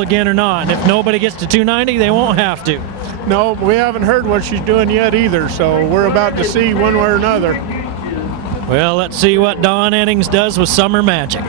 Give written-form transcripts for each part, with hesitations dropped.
again or not. And if nobody gets to 290, they won't have to. No, we haven't heard what she's doing yet either, so we're about to see one way or another. Well, let's see what Dawn Eddings does with Summer Magic.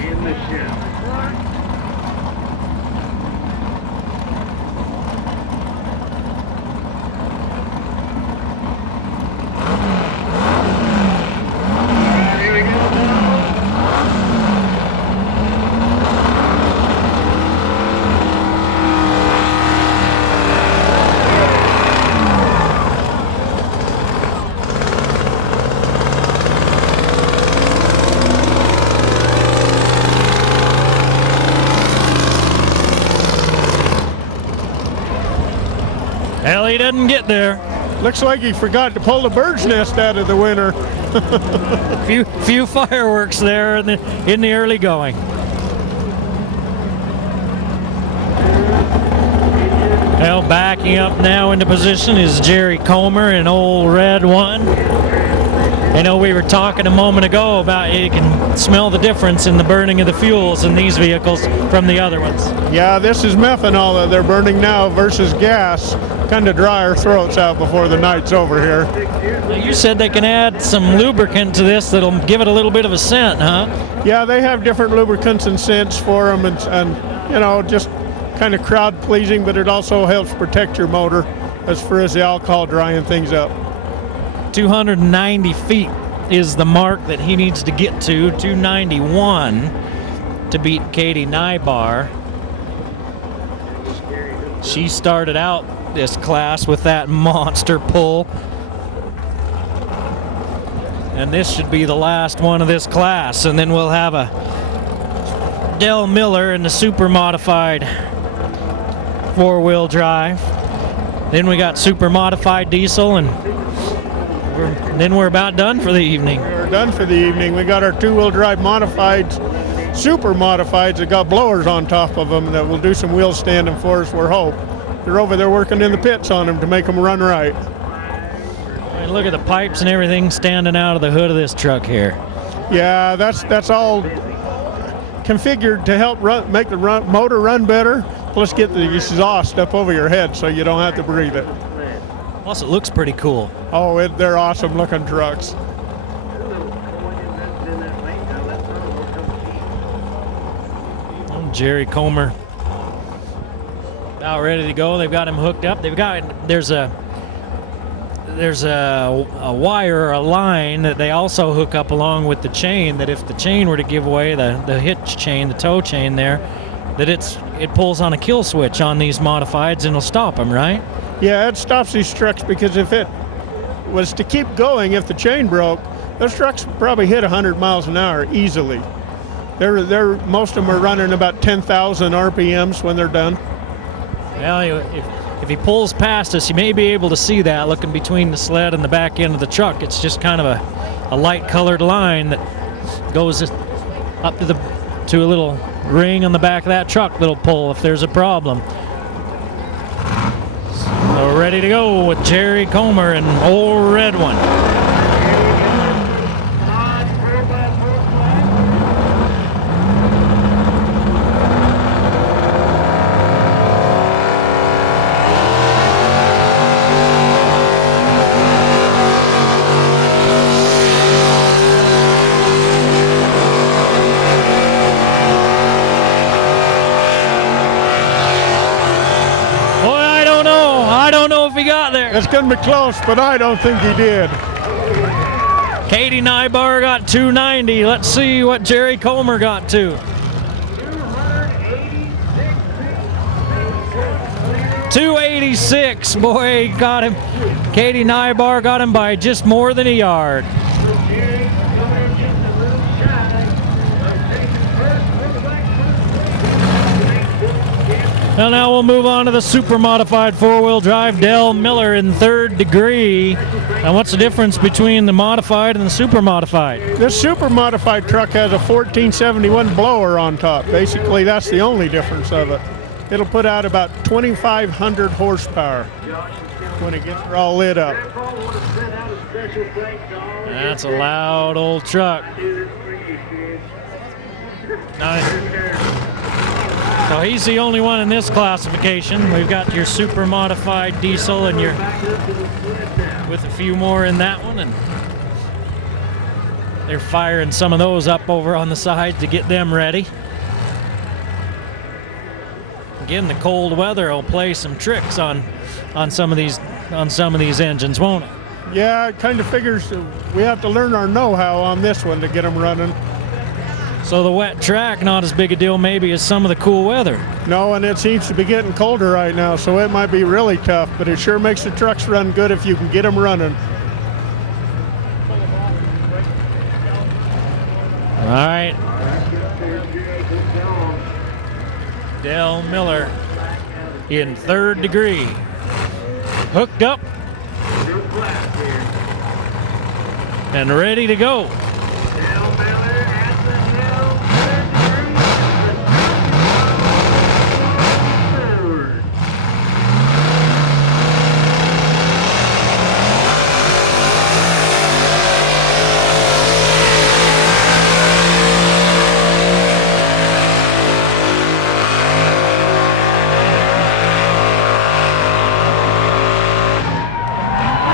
Well, he doesn't get there. Looks like he forgot to pull the bird's nest out of the winter. few fireworks there in the early going. Well, backing up now into position is Jerry Comer in Old Red One. I know we were talking a moment ago about you can smell the difference in the burning of the fuels in these vehicles from the other ones. Yeah, this is methanol that they're burning now versus gas. Kind of dry our throats out before the night's over here. Now, you said they can add some lubricant to this that'll give it a little bit of a scent, huh? Yeah, they have different lubricants and scents for them, and you know, just kind of crowd pleasing, but it also helps protect your motor as far as the alcohol drying things up. 290 feet is the mark that he needs to get to, 291 to beat Katie Nybar. She started out this class with that monster pull, and this should be the last one of this class, and then we'll have a Dell Miller in the super modified four-wheel drive. Then we got super modified diesel, and then we're about done for the evening. We're done for the evening. We got our two-wheel drive modifieds, super modifieds that got blowers on top of them that will do some wheel standing for us, we're hope. They're over there working in the pits on them to make them run right. And look at the pipes and everything standing out of the hood of this truck here. Yeah, that's all configured to help make the motor run better, plus get the exhaust up over your head so you don't have to breathe it. Plus, it looks pretty cool. Oh, they're awesome looking trucks. Oh, Jerry Comer about ready to go. They've got him hooked up. There's a wire or a line that they also hook up along with the chain, that if the chain were to give away, the hitch chain, the tow chain there, that it pulls on a kill switch on these modifieds and it'll stop them, right? Yeah, it stops these trucks, because if it was to keep going, if the chain broke, those trucks would probably hit 100 miles an hour easily. Most of them are running about 10,000 RPMs when they're done. Well, if he pulls past us, you may be able to see that looking between the sled and the back end of the truck. It's just kind of a light colored line that goes up to a little ring on the back of that truck that'll pull if there's a problem. So we're ready to go with Jerry Comer and Old Red One. It's going to be close, but I don't think he did. Katie Nybar got 290. Let's see what Jerry Comer got to. 286. Boy, got him. Katie Nybar got him by just more than a yard. Well, now we'll move on to the super modified four-wheel drive Dell Miller in third degree. And what's the difference between the modified and the super modified? This super modified truck has a 1471 blower on top. Basically, that's the only difference of it. It'll put out about 2,500 horsepower when it gets all lit up. That's a loud old truck. Nice. So he's the only one in this classification. We've got your super modified diesel and your with a few more in that one, and they're firing some of those up over on the side to get them ready. Again, the cold weather will play some tricks on some of these engines, won't it? Yeah, it kind of figures we have to learn our know-how on this one to get them running. So the wet track, not as big a deal maybe as some of the cool weather. No, and it seems to be getting colder right now, so it might be really tough, but it sure makes the trucks run good if you can get them running. All right. Dale Miller in third degree. Hooked up and ready to go.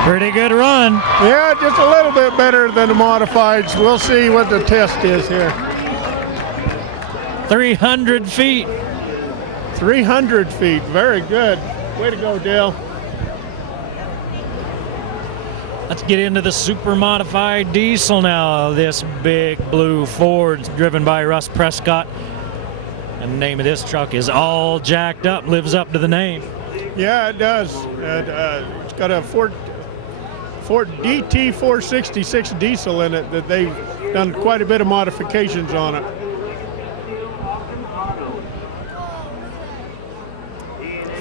Pretty good run. Yeah, just a little bit better than the modifieds. We'll see what the test is here. 300 feet. 300 feet, very good. Way to go, Dale. Let's get into the super modified diesel now. This big blue Ford driven by Russ Prescott. And the name of this truck is All Jacked Up, lives up to the name. Yeah, it does. It's got a Ford DT 466 diesel in it that they've done quite a bit of modifications on it.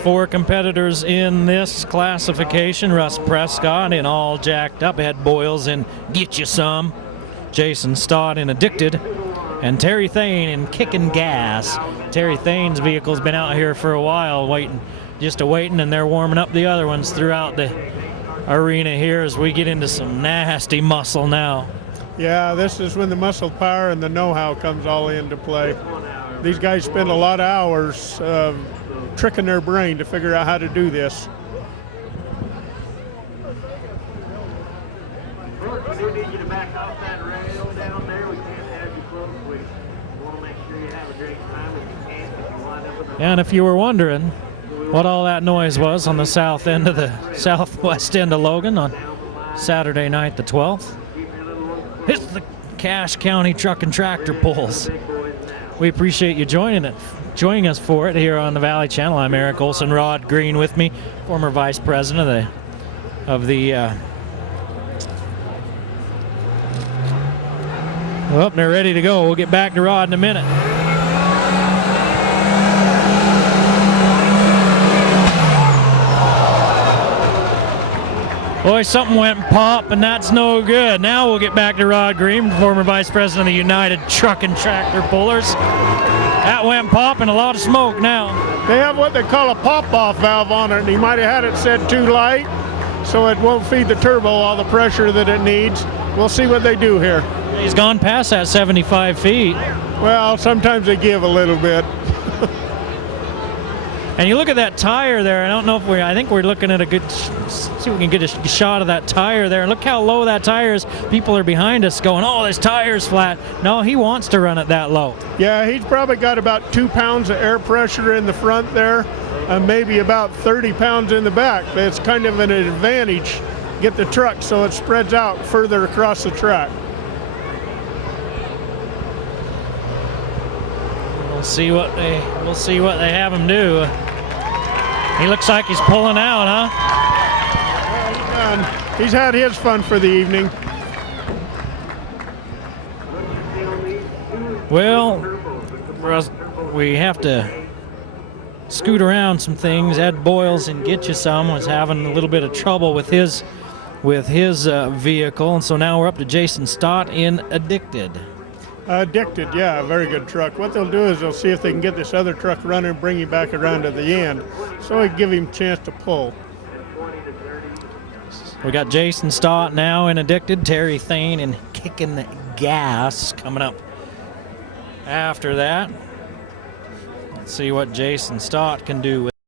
Four competitors in this classification. Russ Prescott in All Jacked Up, Ed Boyles in Get You Some, Jason Stott in Addicted, and Terry Thane in Kickin' Gas. Terry Thane's vehicle's been out here for a while, waiting, and they're warming up the other ones throughout the arena here as we get into some nasty muscle now. Yeah, this is when the muscle power and the know-how comes all into play. These guys spend a lot of hours tricking their brain to figure out how to do this. And if you were wondering what all that noise was on the southwest end of Logan on Saturday night the 12th, it's the Cache County Truck and Tractor Pulls. We appreciate you joining us for it here on the Valley Channel. I'm Eric Olson. Rod Green with me, former vice president of the well, they're ready to go. We'll get back to Rod in a minute. Boy, something went pop, and that's no good. Now we'll get back to Rod Green, former vice president of the United Truck and Tractor Pullers. That went pop and a lot of smoke now. They have what they call a pop-off valve on it, and he might have had it set too light, so it won't feed the turbo all the pressure that it needs. We'll see what they do here. He's gone past that 75 feet. Well, sometimes they give a little bit. And you look at that tire there. I think we're looking at see if we can get a shot of that tire there. And look how low that tire is. People are behind us going, oh, this tire's flat. No, he wants to run it that low. Yeah, he's probably got about 2 pounds of air pressure in the front there, and maybe about 30 pounds in the back. It's kind of an advantage. Get the truck so it spreads out further across the track. We'll see what they have him do. He looks like he's pulling out, huh? Well, he's done. He's had his fun for the evening. Well, we have to scoot around some things. Ed Boyles in Get You Some was having a little bit of trouble with his vehicle, and so now we're up to Jason Stott in Addicted. Addicted, yeah, very good truck. What they'll do is they'll see if they can get this other truck running and bring him back around to the end, so we give him a chance to pull. We got Jason Stott now in Addicted, Terry Thane in Kickin' Gas coming up after that. See what Jason Stott can do with